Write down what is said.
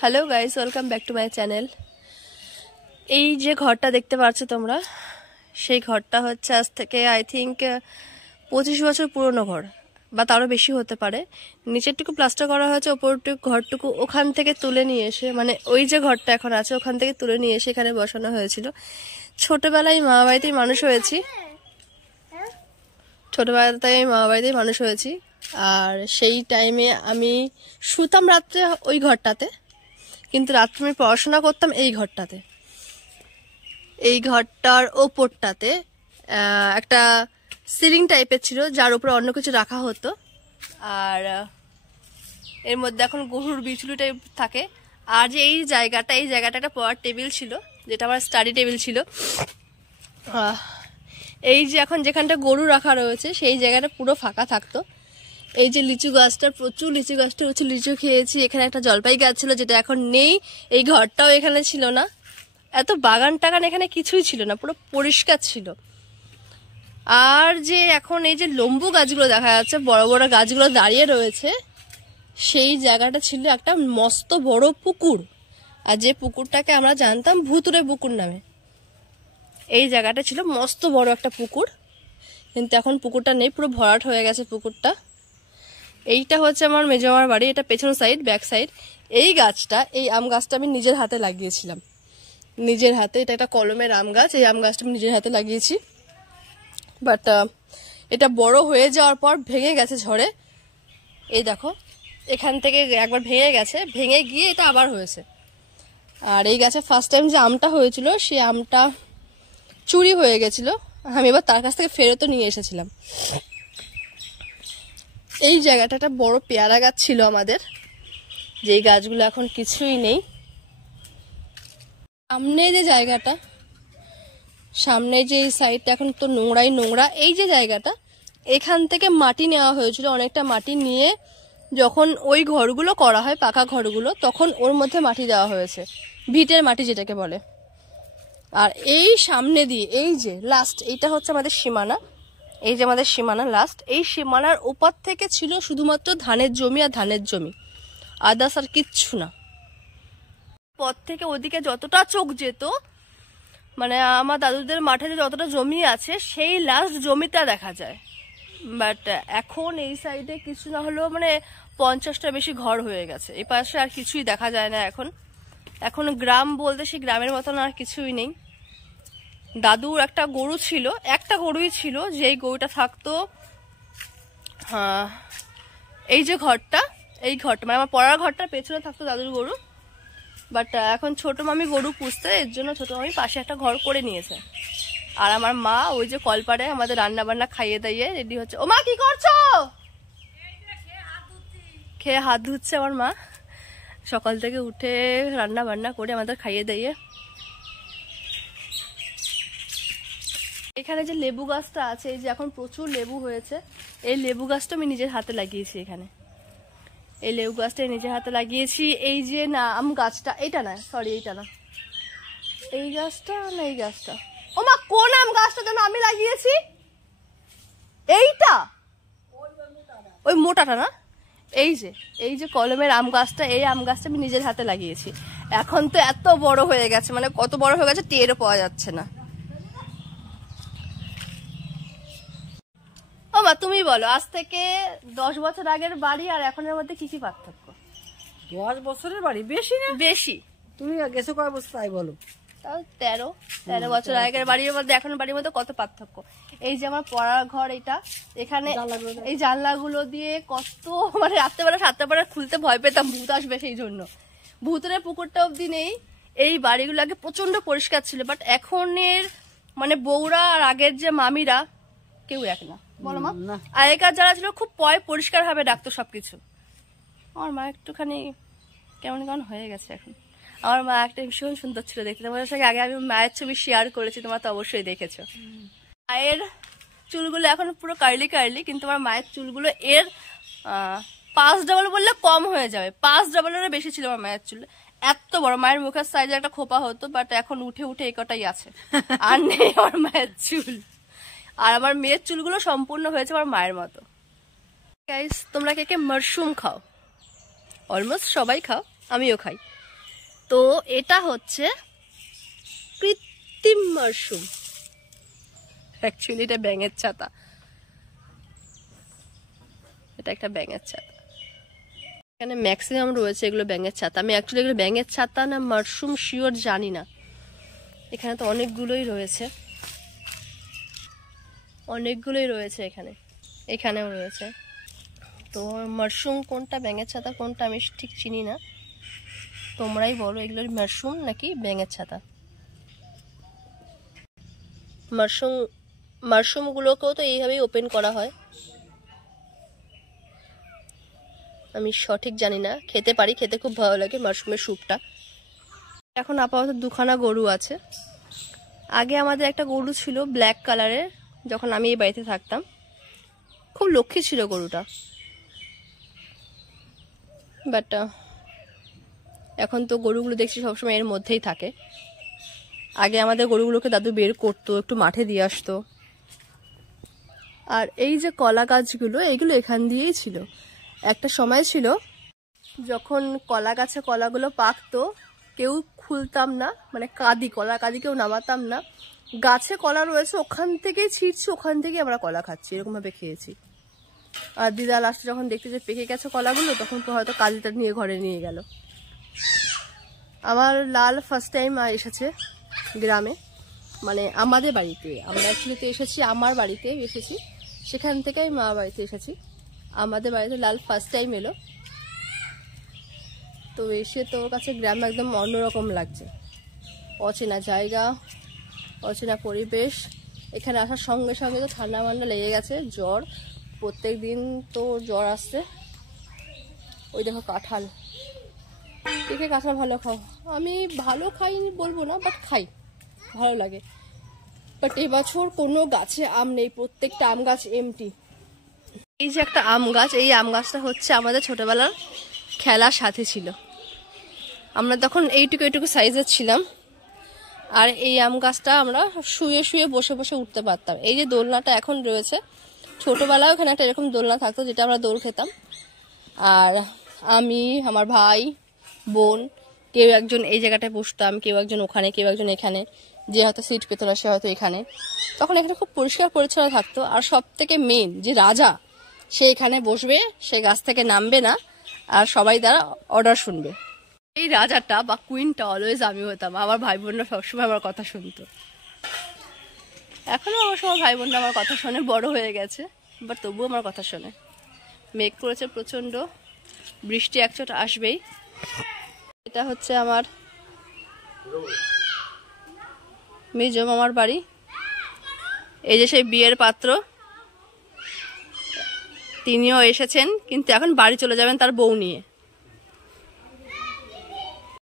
Hello guys, welcome back to my channel. এই যে ঘরটা দেখতে পাচ্ছ তোমরা, সেই ঘরটা হচ্ছে আজ থেকে আই থিঙ্ক 25 বছর পুরনো ঘর, বা তারও বেশি হতে পারে। নিচেরটুকু প্লাস্টার করা হয়েছে, ওপরটুকু ঘরটুকু ওখান থেকে তুলে নিয়ে এসে, মানে ওই যে ঘরটা এখন আছে ওখান থেকে তুলে নিয়ে এসে এখানে বসানো হয়েছিল। ছোটবেলায় মামা বাড়িতেই মানুষ হয়েছি, আর সেই টাইমে আমি শুতাম রাত্রে ওই ঘরটাতে, কিন্তু রাত্রে আমি পড়াশোনা করতাম এই ঘরটাতে। এই ঘরটার ওপরটাতে একটা সিলিং টাইপের ছিল, যার উপরে অন্য কিছু রাখা হতো। আর এর মধ্যে এখন গরুর বিচুলি টাইপ থাকে। আর যে এই জায়গাটা একটা পড়ার টেবিল ছিল, যেটা আমার স্টাডি টেবিল ছিল। এই যে এখন যেখানটা গরু রাখা রয়েছে সেই জায়গাটা পুরো ফাঁকা থাকতো। এই যে লিচু গাছটা, প্রচুর লিচু গাছটা হচ্ছে, লিচু খেয়েছি। এখানে একটা জলপাই গাছ ছিল, যেটা এখন নেই। এই ঘরটাও এখানে ছিল না। এত বাগান টাগান এখানে কিছুই ছিল না, পুরো পরিষ্কার ছিল। আর যে এখন এই যে লম্বু গাছগুলো দেখা যাচ্ছে, বড় বড় গাছগুলো দাঁড়িয়ে রয়েছে, সেই জায়গাটা ছিল একটা মস্ত বড় পুকুর। আর যে পুকুরটাকে আমরা জানতাম ভুতুরে পুকুর নামে, এই জায়গাটা ছিল মস্ত বড় একটা পুকুর। কিন্তু এখন পুকুরটা নেই, পুরো ভরাট হয়ে গেছে পুকুরটা। এইটা হচ্ছে আমার মেজমার বাড়ি, এটা পেছন সাইড, ব্যাক সাইড। এই গাছটা, এই আম গাছটা আমি নিজের হাতে লাগিয়েছিলাম, নিজের হাতে। এটা একটা কলমের আম গাছ, এই আম গাছটা আমি নিজের হাতে লাগিয়েছি। বাট এটা বড় হয়ে যাওয়ার পর ভেঙে গেছে ঝড়ে। এই দেখো, এখান থেকে একবার ভেঙে গেছে, ভেঙে গিয়ে এটা আবার হয়েছে। আর এই গাছে ফার্স্ট টাইম যে আমটা হয়েছিল, সেই আমটা চুরি হয়ে গেছিল। আমি এবার তার কাছ থেকে ফেরতও নিয়ে এসেছিলাম। এই জায়গাটা একটা বড় পেয়ারা গাছ ছিল আমাদের, যেই গাছগুলো এখন কিছুই নেই। সামনে যে জায়গাটা, সামনে যে সাইডটা এখন তো নোংরাই নোংরা। এই যে জায়গাটা, এখান থেকে মাটি নেওয়া হয়েছিল, অনেকটা মাটি নিয়ে যখন ওই ঘরগুলো করা হয়, পাকা ঘরগুলো, তখন ওর মধ্যে মাটি দেওয়া হয়েছে, ভিটের মাটি যেটাকে বলে। আর এই সামনে দিয়ে এই যে লাস্ট, এইটা হচ্ছে আমাদের সীমানা। এই যে আমাদের সীমানা লাস্ট, এই সীমানার ওপর থেকে ছিল শুধুমাত্র ধানের জমি আর ধানের জমি, আদার্স আর কিচ্ছু না। পর থেকে ওদিকে যতটা চোখ যেত, মানে আমার দাদুদের মাঠে যতটা জমি আছে, সেই লাস্ট জমিটা দেখা যায়। বাট এখন এই সাইডে কিছু না হলেও মানে 50টা বেশি ঘর হয়ে গেছে। এই পাশে আর কিছুই দেখা যায় না এখন। এখন গ্রাম বলতে সেই গ্রামের মতন আর কিছুই নেই। দাদুর একটা গরু ছিল, একটা গরুই ছিল, যেই গরুটা থাকতো এই যে ঘরটা, এই ঘরটা মানে আমার পড়ার ঘরটার পেছনে থাকতো দাদুর গরু। বাট এখন ছোট মামি গরু পুষতে, এর জন্য ছোট মামি পাশে একটা ঘর করে নিয়েছে। আর আমার মা ওই যে কলপারে আমাদের রান্না বান্না খাইয়ে দাইয়ে রেডি হচ্ছে। ও মা, কি করছো? খেয়ে হাত ধুচ্ছে আমার মা, সকাল থেকে উঠে রান্না বান্না করে আমাদের খাইয়ে দাইয়ে। এখানে যে লেবু গাছটা আছে, এই যে এখন প্রচুর লেবু হয়েছে, এই লেবু গাছটা আমি নিজের হাতে লাগিয়েছি। এখানে এই লেবু গাছটা নিজের হাতে লাগিয়েছি। এই যে না আম গাছটা, এইটা না, সরি এইটা না, এই গাছটা না, এই গাছটা। ও মা, কোন আম গাছটা যেন আমি লাগিয়েছি? এইটা, ওই মোটাটা না? এই যে কলমের আম গাছটা, এই আম গাছটা আমি নিজের হাতে লাগিয়েছি। এখন তো এত বড় হয়ে গেছে, মানে কত বড় হয়ে গেছে টেরও পাওয়া যাচ্ছে না। ও মা, তুমি বলো, আজ থেকে 10 বছর আগের বাড়ি আর এখনের মধ্যে কি কি পার্থক্য? 10 বছরের বাড়ি বেশি না? বেশি। তুমি গেছো কয় বছর তাই বলো? তাও 13 বছর আগের বাড়ির মধ্যে এখন বাড়ির মধ্যে কত পার্থক্য। এই যে আমার পড়ার ঘর, এটা এখানে এই জানলাগুলো দিয়ে কত, মানে রাত্রেবেলা 7টা পরে খুলতে ভয় পেতাম, ভূত আসবে সেই জন্য। ভূতের পুকুরটা অব্দি নেই। এই বাড়িগুলো আগে প্রচন্ড পরিষ্কার ছিল, বাট এখনের মানে বউরা আর আগের যে মামিরা কেউ এক না, বলো মা? আগেকার যারা ছিল খুব পরিষ্কার ভাবে ডাকতো সবকিছু। আমার মা একটুখানি কেমন কেমন হয়ে গেছে এখন। আমার মা একটা ভীষণ সুন্দর ছিল দেখতে, তোমাদের সঙ্গে আগে আমি মায়ের ছবি শেয়ার করেছি, তোমরা তো অবশ্যই দেখেছো। মায়ের চুলগুলো এখন পুরো কার্লি কার্লি, কিন্তু আমার মায়ের চুলগুলো এর 5 ডাবল বললে কম হয়ে যাবে, 5 ডাবলেরও বেশি ছিল আমার মায়ের চুল। এত বড়, মায়ের মুখের সাইজে একটা খোপা হতো, বাট এখন উঠে উঠে এই কটাই আছে, আর নেই আমার মায়ের চুল। আর আমার মেয়ের চুলগুলো সম্পূর্ণ হয়েছে আমার মায়ের মতো। গাইস, তোমরা কে কে মাশরুম খাও? অলমোস্ট সবাই খাও, আমিও খাই। তো এটা হচ্ছে কৃত্রিম মাশরুম, অ্যাকচুয়ালি এটা ব্যাঙের ছাতা, এটা একটা ব্যাঙের ছাতা। এখানে ম্যাক্সিমাম রয়েছে এগুলো ব্যাঙের ছাতা। আমি অ্যাকচুয়ালি এগুলো ব্যাঙের ছাতা না মাশরুম শিওর জানি না। এখানে তো অনেকগুলোই রয়েছে, অনেকগুলোই রয়েছে এখানে, এখানেও রয়েছে। তো মাশরুম কোনটা ব্যাঙের ছাতা কোনটা আমি ঠিক চিনি না, তোমরাই বলো এগুলোর মাশরুম নাকি ব্যাঙের ছাতা। মাশরুমগুলোকেও তো এইভাবেই ওপেন করা হয়, আমি সঠিক জানি না। খেতে পারি, খেতে খুব ভালো লাগে মাশরুমের স্যুপটা। এখন আপাতত দুখানা গরু আছে। আগে আমাদের একটা গরু ছিল ব্ল্যাক কালারের, যখন আমি এই বাড়িতে থাকতাম। খুব লক্ষ্মী ছিল গরুটা, বাট এখন তো গরুগুলো দেখছি সবসময় এর মধ্যেই থাকে। আগে আমাদের গরুগুলোকে দাদু বের করতো, একটু মাঠে দিয়ে আসতো। আর এই যে কলা গাছগুলো, এইগুলো এখান দিয়েই ছিল। একটা সময় ছিল যখন কলা গাছে কলাগুলো পাকতো, কেউ খুলতাম না, মানে কলা কাঁদি কেউ নামাতাম না। গাছে কলা রয়েছে, ওখান থেকেই ছিঁড়ছি, ওখান থেকেই আমরা কলা খাচ্ছি, এরকমভাবে খেয়েছি। আর দিদা লাস্টে যখন দেখতে যে পেকে গেছে কলাগুলো, তখন তো হয়তো কাঁদিটা নিয়ে ঘরে নিয়ে গেল। আমার লাল ফার্স্ট টাইম এসেছে গ্রামে, মানে আমাদের বাড়িতে। আমরা অ্যাকচুয়ালি তো এসেছি আমার বাড়িতে এসেছি, সেখান থেকে আমি মা বাড়িতে এসেছি। আমাদের বাড়িতে লাল ফার্স্ট টাইম এলো। তো এসে তো ওর কাছে গ্রাম একদম অন্যরকম লাগছে। অচেনা জায়গা, অচেনা পরিবেশ। এখানে আসার সঙ্গে সঙ্গে তো ঠান্ডা মান্ডা লেগে গেছে, জ্বর। প্রত্যেক দিন তো জ্বর আসছে। ওই দেখো কাঁঠাল, কে কাঁঠাল ভালো খাও? আমি ভালো খাই বলবো না, বাট খাই, ভালো লাগে। বাট এবছর কোনো গাছে আম নেই, প্রত্যেকটা আম গাছ এমটি। এই যে একটা আম গাছ, এই আম গাছটা হচ্ছে আমাদের ছোটবেলার খেলার সাথে ছিল। আমরা তখন এইটুকু সাইজের ছিলাম। আর এই আম গাছটা আমরা শুয়ে শুয়ে বসে বসে উঠতে পারতাম। এই যে দোলনাটা এখন রয়েছে, ছোটবেলায় ওখানে একটা এরকম দোলনা থাকতো, যেটা আমরা দোল খেতাম। আর আমি, আমার ভাই, বোন, কেউ একজন এই জায়গাটায় বসতাম, কেউ একজন ওখানে, কেউ একজন এখানে। যে হয়তো সিট পেত না সে হয়তো এখানে। তখন এখানে খুব পরিষ্কার পরিচ্ছন্ন থাকতো। আর সব থেকে মেন যে রাজা, সে এখানে বসবে, সে গাছ থেকে নামবে না, আর সবাই দ্বারা অর্ডার শুনবে। এই রাজাটা বা কুইনটা অলওয়েজ আমি হতাম। আমার ভাই বোনরা সবসময় আমার কথা শুনতো। এখনো আমার সবার ভাই বোনরা আমার কথা শোনে, বড় হয়ে গেছে, বাট তবুও আমার কথা শোনে। মেঘ করেছে প্রচন্ড, বৃষ্টি একচোট আসবেই। এটা হচ্ছে আমার মেজো মামার বাড়ি। এই যে সেই বিয়ের পাত্র, তিনিও এসেছেন, কিন্তু এখন বাড়ি চলে যাবেন তার বউ নিয়ে।